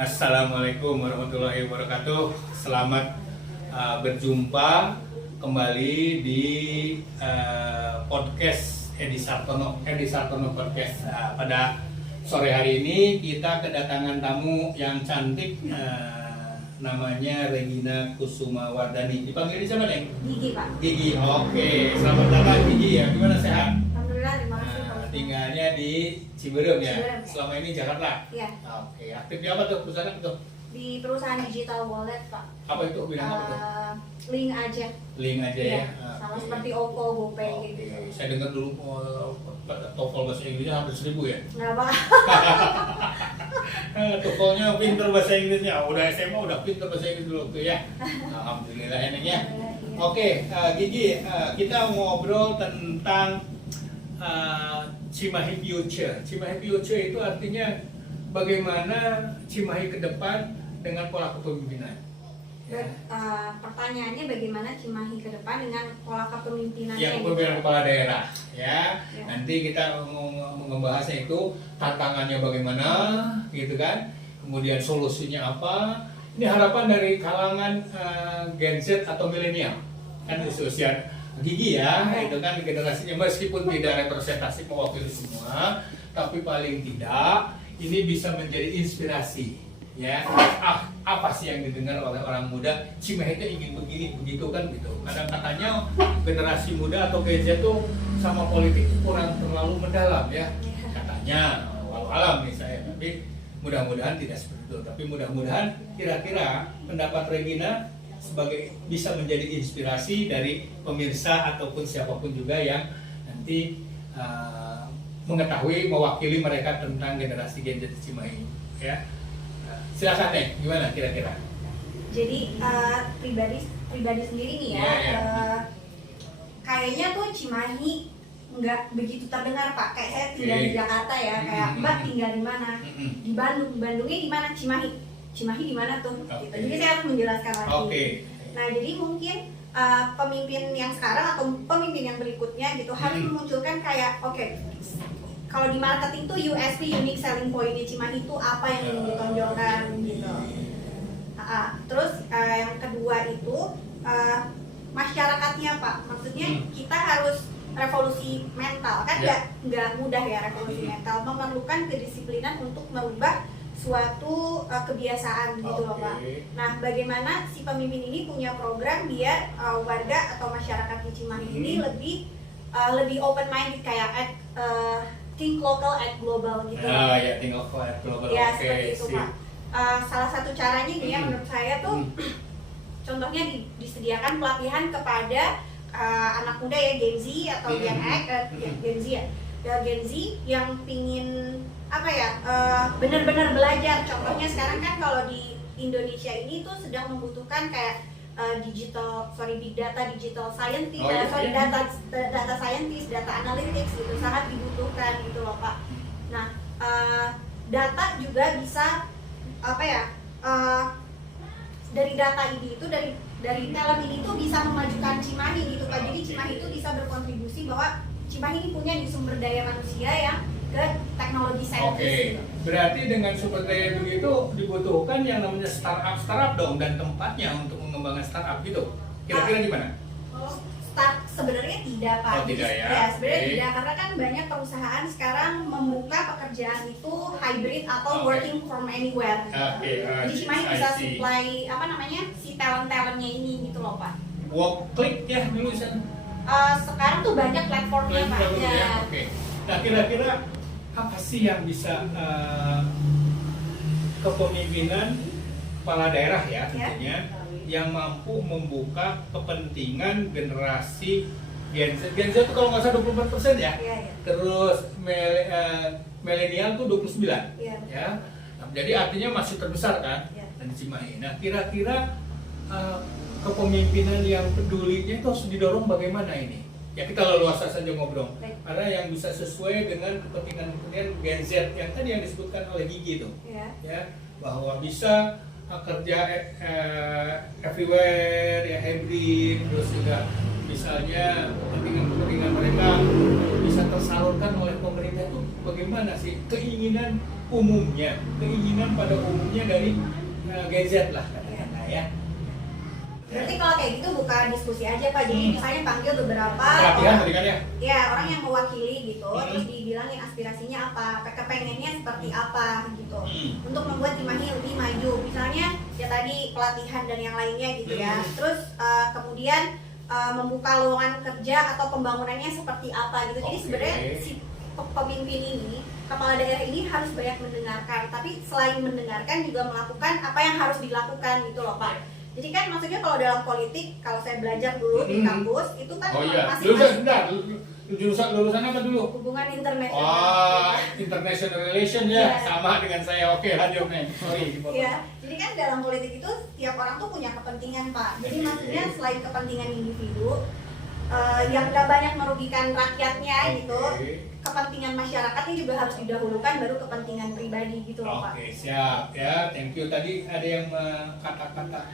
Assalamualaikum warahmatullahi wabarakatuh. Selamat berjumpa kembali di podcast Edi Sartono Podcast. Pada sore hari ini kita kedatangan tamu yang cantik, namanya Regina Kusumawardhani. Dipanggil siapa, Neng? Gigi, Pak. Gigi. Oke, selamat datang Gigi ya. Gimana, sehat? Alhamdulillah, terima kasih, Pak. Tinggalnya di Ciberem ya. Ciberem, ya. Selama ini Jakarta. Iya. Oke, aktif di apa tuh? Perusahaan apa tuh? Di perusahaan digital wallet, Pak. Apa itu? Bidang apa tuh? Link aja. Link aja Iya. ya. Sama Oke. seperti OVO, GoPay Oke. gitu. Saya dengar dulu TOEFL bahasa Inggrisnya hampir 1000 ya. Nggak, Pak. TOEFL-nya pinter bahasa Inggrisnya. Udah SMA udah pinter bahasa Inggris dulu tuh ya. Alhamdulillah eneng ya. Oke, Gigi, kita ngobrol tentang Cimahi Future. Cimahi Future itu artinya bagaimana Cimahi ke depan dengan pola kepemimpinan. Ya. Pertanyaannya bagaimana Cimahi ke depan dengan pola kepemimpinan Yang kepemimpinan kepala daerah, ya. Ya. Nanti kita membahasnya itu tantangannya bagaimana, gitu kan. Kemudian solusinya apa. Ini harapan dari kalangan Gen Z atau milenial, kan di usia Gigi ya, itu kan generasinya meskipun tidak representasi mewakili semua, tapi paling tidak ini bisa menjadi inspirasi, ya. Apa sih yang didengar oleh orang muda? Cimahi itu ingin begini, begitu kan gitu. Kadang katanya generasi muda atau Gen Z itu sama politik kurang terlalu mendalam ya, katanya. Walau alam nih saya, tapi mudah-mudahan tidak seperti itu. Tapi mudah-mudahan kira-kira pendapat Regina sebagai bisa menjadi inspirasi dari pemirsa ataupun siapapun juga yang nanti mengetahui mewakili mereka tentang generasi Gen Z Cimahi, ya. Silakan, Neng, gimana kira-kira? Jadi pribadi sendiri nih ya, kayaknya tuh Cimahi nggak begitu terdengar, Pak. Kayak saya tinggal di Jakarta ya, kayak Mbak tinggal di mana? Di Bandung. Bandungnya di mana? Cimahi di mana tuh? Gitu. Jadi saya harus menjelaskan lagi. Nah, jadi mungkin pemimpin yang sekarang atau pemimpin yang berikutnya gitu harus memunculkan kayak kalau di marketing tuh USP, unique selling point di Cimahi itu apa yang ingin ditonjolkan gitu. Terus yang kedua itu masyarakatnya, Pak. Maksudnya kita harus revolusi mental kan nggak mudah ya revolusi mental, memerlukan kedisiplinan untuk merubah suatu kebiasaan gitu loh, Pak. Nah, bagaimana si pemimpin ini punya program biar warga atau masyarakat di Cimahi ini lebih open minded, kayak think local act global gitu. Ya, think local act global. Ya, seperti itu, Pak. Salah satu caranya nih ya menurut saya tuh contohnya disediakan pelatihan kepada anak muda ya, Gen Z atau Gen X, Gen Z ya. Gen Z yang pingin benar-benar belajar. Contohnya sekarang kan kalau di Indonesia ini tuh sedang membutuhkan kayak big data, digital scientist, data scientist, data analytics gitu, sangat dibutuhkan gitu loh, Pak. Nah, data juga bisa dari data ini itu dari talent ini tuh bisa memajukan Cimahi gitu, Pak. Jadi Cimahi itu bisa berkontribusi bahwa Cimahi ini punya sumber daya manusia yang ke teknologi saintis. Berarti dengan sumber daya begitu dibutuhkan yang namanya startup dong, dan tempatnya untuk mengembangkan startup gitu. Kira-kira gimana? Start sebenarnya tidak, Pak. Tidak ya? Ya, sebenarnya tidak, karena kan banyak perusahaan sekarang membuka pekerjaan itu hybrid atau working from anywhere. Jadi Cimahi bisa supply si talent-talentnya ini gitu loh, Pak. Klik ya dulu sana. Sekarang tuh banyak platformnya, Pak. Ya. Nah, kira-kira apa sih yang bisa kepemimpinan kepala daerah ya tentunya yang mampu membuka kepentingan generasi Gen Z. Gen Z itu kalau nggak salah 24% ya. Terus milenial tuh 29 ya. Nah, jadi artinya masih terbesar kan di Cimahi. Nah, kira-kira kepemimpinan yang pedulinya itu harus didorong bagaimana ini? Ya, kita leluasa saja ngobrol. Karena yang bisa sesuai dengan kepentingan Gen Z yang tadi yang disebutkan oleh Gigi itu, ya, bahwa bisa kerja everywhere ya, hybrid, terus juga misalnya kepentingan mereka bisa tersalurkan oleh pemerintah. Itu bagaimana sih keinginan umumnya, keinginan pada umumnya dari Gen Z lah katakanlah ya. Berarti kalau kayak gitu bukan diskusi aja Pak, jadi misalnya panggil beberapa Pelatihan tadi kan ya? ya orang yang mewakili gitu, terus dibilangin aspirasinya apa, kepengennya seperti apa gitu, untuk membuat Cimahi lebih maju. Misalnya ya tadi pelatihan dan yang lainnya gitu ya. Terus kemudian membuka lowongan kerja atau pembangunannya seperti apa gitu. Jadi sebenarnya si pemimpin ini, kepala daerah ini harus banyak mendengarkan, tapi selain mendengarkan juga melakukan apa yang harus dilakukan gitu loh Pak. Jadi kan maksudnya kalau dalam politik, kalau saya belajar dulu di kampus itu kan lulusan apa dulu? hubungan internasional. Oh, international relation ya, sama dengan saya. Oke, lanjut nih. Sorry. Iya, jadi kan dalam politik itu tiap orang tuh punya kepentingan Pak. Jadi maksudnya selain kepentingan individu yang nggak banyak merugikan rakyatnya gitu, kepentingan masyarakatnya juga harus didahulukan, baru kepentingan pribadi gitu loh Pak. Oke, siap ya. Thank you. Tadi ada yang kata-kata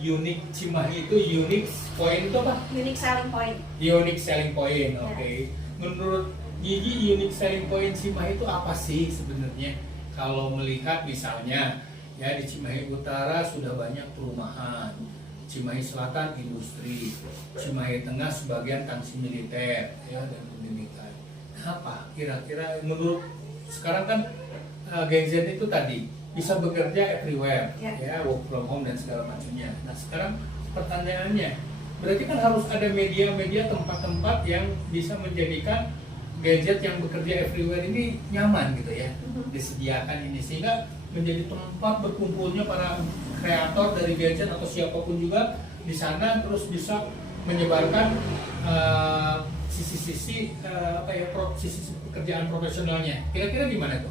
unique Cimahi itu unique point itu apa? Unique selling point. Unique selling point. Oke. Menurut Gigi unique selling point Cimahi itu apa sih sebenarnya? Kalau melihat misalnya ya di Cimahi Utara sudah banyak perumahan, Cimahi Selatan industri, Cimahi Tengah sebagian tangsi militer ya dan pendidikan. Apa kira-kira menurut sekarang kan Gen Z itu tadi bisa bekerja everywhere ya work from home dan segala macamnya. Nah sekarang pertanyaannya berarti kan harus ada media-media tempat-tempat yang bisa menjadikan Gen Z yang bekerja everywhere ini nyaman gitu ya, disediakan ini sehingga menjadi tempat berkumpulnya para kreator dari Gen Z atau siapapun juga di sana, terus bisa menyebarkan sisi-sisi sisi pekerjaan profesionalnya. Kira-kira gimana tuh?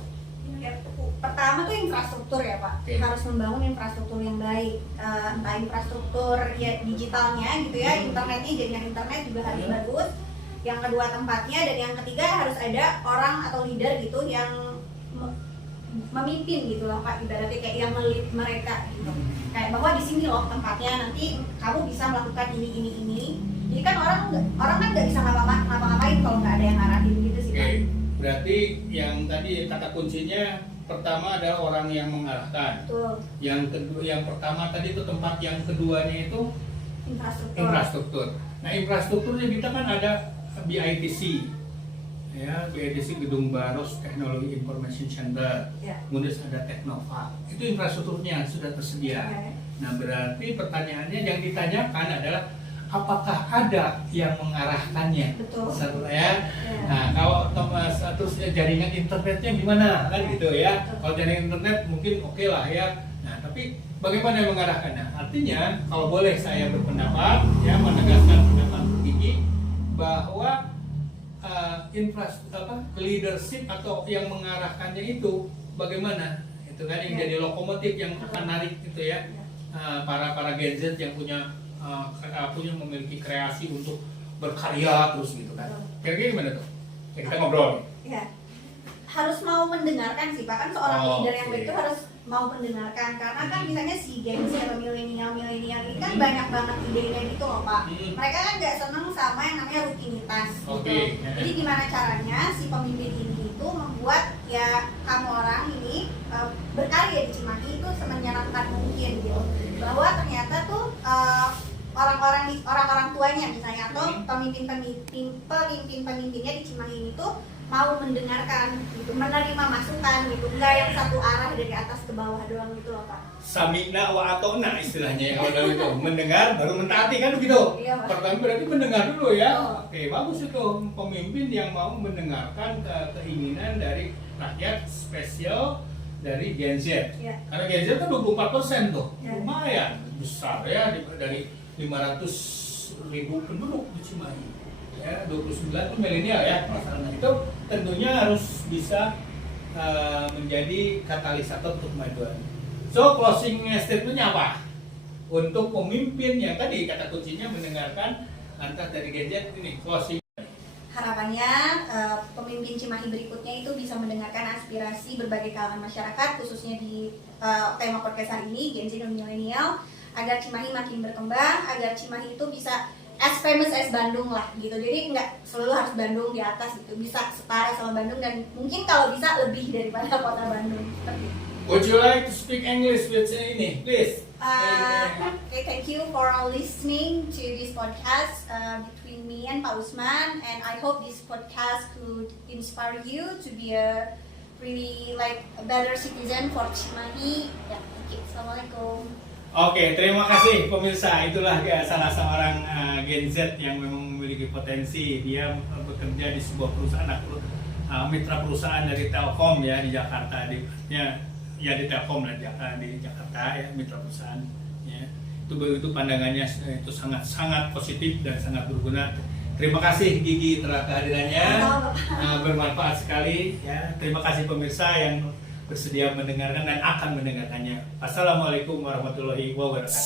Pertama tuh infrastruktur ya Pak, harus membangun infrastruktur yang baik, entah infrastruktur ya digitalnya gitu ya, internetnya, jaringan internet juga harus bagus. Yang kedua tempatnya, dan yang ketiga harus ada orang atau leader gitu yang memimpin gitu loh Pak, ibaratnya kayak yang nge-lead mereka gitu. Kayak bahwa di sini loh tempatnya, nanti kamu bisa melakukan ini. Jadi kan orang kan nggak bisa ngapa-ngapain kalau nggak ada yang ngarahin gitu sih Pak. Berarti yang tadi kata kuncinya pertama adalah orang yang mengarahkan. Betul. Yang pertama tadi itu tempat, yang keduanya itu infrastruktur. Nah infrastrukturnya kita kan ada BITC, ya BITC Gedung Baros Teknologi Information Center, kemudian ada Teknova. Itu infrastrukturnya sudah tersedia. Nah berarti pertanyaannya yang ditanyakan adalah apakah ada yang mengarahkannya? Betul. Ya. Nah, kalau terus jaringan internetnya gimana kan gitu ya? Kalau jaringan internet mungkin oke lah ya. Nah, tapi bagaimana yang mengarahkannya? Artinya, kalau boleh saya berpendapat, ya menegaskan pendapat Gigi bahwa leadership atau yang mengarahkannya itu bagaimana? Itu kan yang jadi lokomotif yang akan narik gitu ya. Para Gen Z yang punya memiliki kreasi untuk berkarya terus gitu kan. Kira-kira gimana tuh? Ya, kita ngobrol. Ya. Harus mau mendengarkan sih Pak, kan seorang leader yang baik itu harus mau mendengarkan, karena kan misalnya si Gen Z atau milenial ini kan banyak banget idenya gitu loh Pak. Mereka kan nggak seneng sama yang namanya rutinitas gitu. Jadi gimana caranya si pemimpin ini itu membuat ya kamu orang ini berkarya di Cimahi itu semenyenangkan mungkin gitu. Bahwa ternyata tuh orang-orang tuanya misalnya atau pemimpinnya di Cimahi ini tuh mau mendengarkan gitu, menerima masukan gitu, enggak yang satu arah dari atas ke bawah doang gitu loh Pak. Samina wa atona istilahnya kalau dalam itu mendengar baru mentaati kan begitu. Iya, pertama berarti mendengar dulu ya. Oke, bagus itu pemimpin yang mau mendengarkan keinginan dari rakyat, spesial dari Gen Z. Karena Gen Z kan 24% tuh, lumayan besar ya dari 500.000 penduduk di Cimahi. Ya, 29 itu milenial ya. Masalahnya itu tentunya harus bisa menjadi katalisator untuk kemajuan. So closing statementnya apa? Untuk pemimpin yang tadi kata kuncinya mendengarkan antar dari Gen Z ini closing. Harapannya pemimpin Cimahi berikutnya itu bisa mendengarkan aspirasi berbagai kalangan masyarakat, khususnya di tema podcast hari ini Gen Z dan milenial, agar Cimahi makin berkembang, agar Cimahi itu bisa as famous as Bandung lah gitu. Jadi nggak selalu harus Bandung di atas gitu, bisa setara sama Bandung dan mungkin kalau bisa lebih daripada kota Bandung. Seperti itu. Would you like to speak English with ini, please? Okay, thank you for listening to this podcast between me and Pak Usman, and I hope this podcast could inspire you to be a really like a better citizen for Cimahi. Ya, oke, assalamualaikum. Oke, terima kasih pemirsa. Itulah salah seorang Gen Z yang memang memiliki potensi. Dia bekerja di sebuah perusahaan, mitra perusahaan dari Telkom ya di Jakarta. Ya di Telkom lah di Jakarta ya, mitra perusahaan. Ya. Itu pandangannya itu sangat positif dan sangat berguna. Terima kasih Gigi terhadap kehadirannya, bermanfaat sekali ya. Terima kasih pemirsa yang bersedia mendengarkan dan akan mendengarkannya. Assalamualaikum warahmatullahi wabarakatuh.